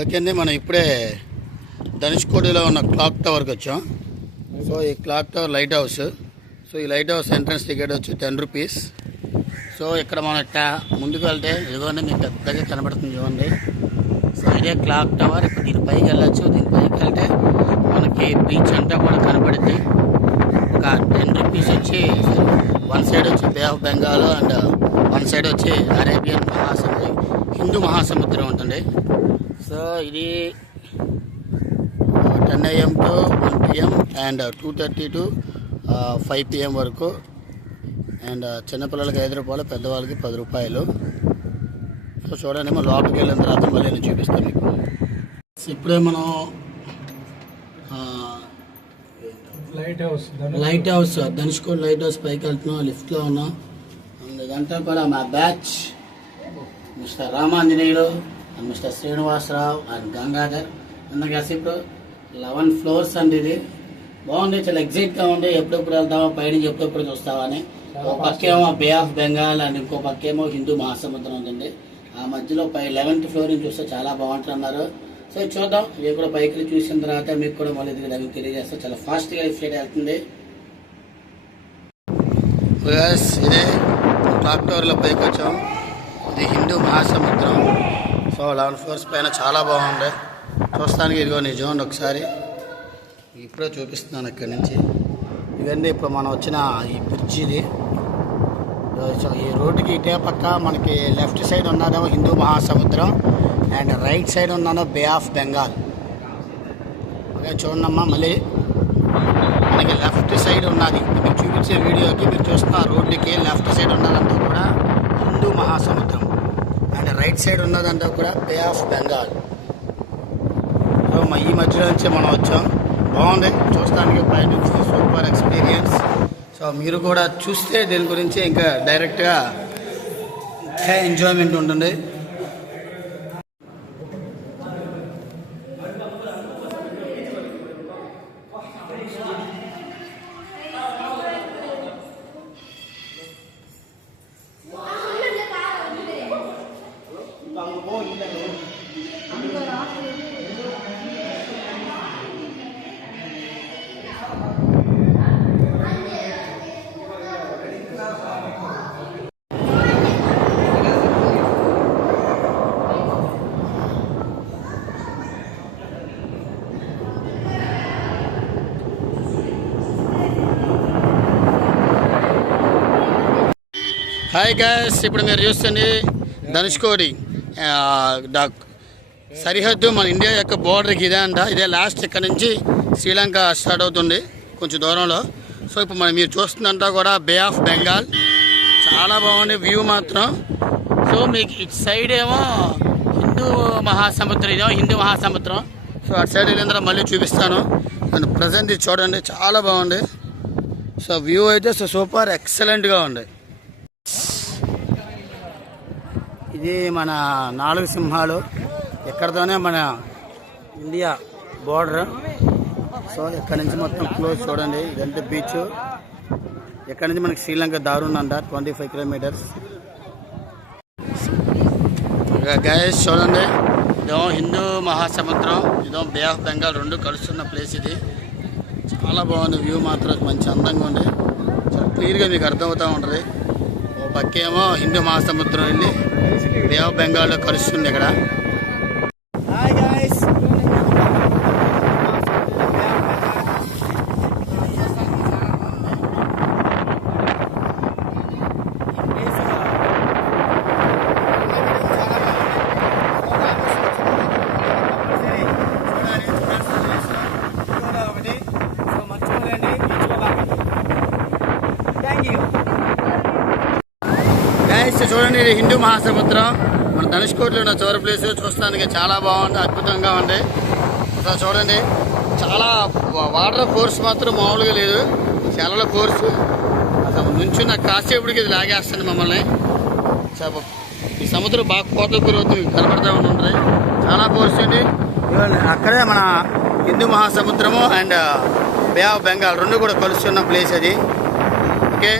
Okay అండి, మనం ఇప్పుడే ధనుష్కోటిలో ఉన్న క్లాక్ టవర్కి వచ్చాం. సో ఈ clock tower light house. So ఈ లైట్ హౌస్ ఎంట్రన్స్ టికెట్ వచ్చి 10 రూపీస్. సో ఇక్కడ మనం ముందుకు వెళ్తే ఇదిగోండి మీకు పెద్దగా కనబడుతుంది చూడండి. సో ఇదే క్లాక్ టవర్. ఇప్పుడు దీనిపైకి వెళ్ళచ్చు. దీనిపైకి వెళ్తే మనకి బీచ్ అంతా కూడా కనబడుద్ది. ఒక 10 రూపీస్ వచ్చి వన్ సైడ్ వచ్చి bay of Bengal and one side వచ్చి అరేబియన్ మహాసముద్రం, హిందూ మహాసముద్రం ఉంటుంది. సో ఇది 10 AM to 1 PM and 2:30 to 5 PM వరకు. అండ్ చిన్నపిల్లలకి 5 రూపాయలు, పెద్దవాళ్ళకి 10 రూపాయలు. సో చూడండి, మనం లోపలికి వెళ్ళిన తర్వాత మళ్ళీ నేను చూపిస్తాను మీకు. ఇప్పుడే మనం light house Dhanushkodi light house పైకి వెళ్తున్నాం. లిఫ్ట్లో ఉన్నాం. ఇదంతా కూడా మా batch mister Ramanjaneyulu and mister Srinivasarao and Gangadhar అందరు కలిసి ఇప్పుడు 11 floors అండి. ఇది బాగుంది, చాలా ఎగ్జైట్గా ఉంది. ఎప్పుడెప్పుడు వెళ్తామో, పైనుంచి ఎప్పుడెప్పుడు చూస్తామని. ఒక పక్కేమో బే ఆఫ్ బెంగాల్ అండ్ ఇంకో పక్కేమో హిందూ మహాసముద్రం ఉందండి. ఆ మధ్యలో 11th floor నుంచి చూస్తే చాలా బాగుంటున్నారు. సో చూద్దాం, ఇవి కూడా పైకి చూసిన తర్వాత మీకు కూడా మళ్ళీ దగ్గర తెలియజేస్తాం. చాలా ఫాస్ట్గా ఈ ఫ్లైట్ వెళ్తుంది. ఇదే క్లాక్ టవర్లో పైకి వచ్చాం. ఇది హిందూ మహాసముద్రం. సో 11 floors పైన చాలా బాగుంది చూస్తానికి. ఇదిగో నిజం ఒకసారి ఇప్పుడే చూపిస్తున్నాను ఇక్కడి నుంచి. ఇవన్నీ ఇప్పుడు మనం వచ్చిన ఈ బ్రిడ్జ్. ఇది ఈ రోడ్డుకి ఇటే పక్క మనకి లెఫ్ట్ సైడ్ ఉన్నదేమో హిందూ మహాసముద్రం అండ్ రైట్ సైడ్ ఉన్నదో బే ఆఫ్ బెంగాల్. ఓకే చూడమ్మా, మళ్ళీ మనకి లెఫ్ట్ సైడ్ ఉన్నది మీకు చూపించే వీడియోకి మీరు చూస్తున్న రోడ్డుకి లెఫ్ట్ సైడ్ ఉన్నదంతా కూడా హిందూ మహాసముద్రం అండ్ రైట్ సైడ్ ఉన్నదంతా కూడా బే ఆఫ్ బెంగాల్. సో ఈ మధ్యలో నుంచి మనం వచ్చాం. బాగుంది చూస్తానికి, పైనుంచి సూపర్ ఎక్స్పీరియన్స్. సో మీరు కూడా చూస్తే దీని గురించి ఇంకా డైరెక్ట్గా ఎంజాయ్మెంట్ ఉంటుంది. హాయ్ గైస్, ఇప్పుడు మీరు చూస్తుంది ధనుష్కోటి సరిహద్దు. మన ఇండియా యొక్క బోర్డర్కి ఇదే అంట. ఇదే లాస్ట్. ఇక్కడ నుంచి శ్రీలంక స్టార్ట్ అవుతుంది కొంచెం దూరంలో. సో ఇప్పుడు మీరు చూస్తుందంతా కూడా బే ఆఫ్ బెంగాల్. చాలా బాగుంది వ్యూ మాత్రం. సో మీకు ఇటు సైడ్ ఏమో హిందూ మహాసముద్రం, ఇదేమో హిందూ మహాసముద్రం. సో అటు సైడ్ వెళ్ళిన మళ్ళీ చూపిస్తాను. అండ్ ప్రజెంట్ ఇది చూడండి, చాలా బాగుంది. సో వ్యూ అయితే సూపర్ ఎక్సలెంట్గా ఉంది. ఇది మన 4 సింహాలు. ఎక్కడితోనే మన ఇండియా బోర్డర్. సో ఇక్కడ నుంచి మొత్తం క్లోజ్ చూడండి. ఇదంతా బీచ్. ఇక్కడ నుంచి మనకి శ్రీలంక దారుందంట 25 kilometers. గైస్ చూడండి, ఇదేమో హిందూ మహాసముద్రం, ఇదేమో బే ఆఫ్ బెంగాల్, రెండు కలుస్తున్న ప్లేస్ ఇది. చాలా బాగుంది వ్యూ మాత్రం, మంచి అందంగా ఉంది. చాలా క్లియర్గా మీకు అర్థమవుతూ ఉంటుంది. ఓ పక్కేమో హిందూ మహాసముద్రం వెళ్ళి బే ఆఫ్ బెంగాల్లో కలుస్తుంది ఇక్కడ. చూడండి, ఇది హిందూ మహాసముద్రం. మన ధనుష్కోటిలో ఉన్న చివరి ప్లేస్. చూస్తానికి చాలా బాగుంది, అద్భుతంగా ఉంది. సో చూడండి, చాలా వాటర్ ఫోర్స్ మాత్రం మామూలుగా లేదు. చాలా ఫోర్స్. అసలు నుంచున్న కాసేపటికి ఇది లాగేస్తుంది మమ్మల్ని. ఈ సముద్రం బాగా కోతలు గురవుతుంది, కనబడతా ఉంటుంది. చాలా ఫోర్స్ అండి. అక్కడే మన హిందూ మహాసముద్రము అండ్ బే ఆఫ్ బెంగాల్ రెండు కూడా కలుస్తున్న ప్లేస్ అది. ఓకే.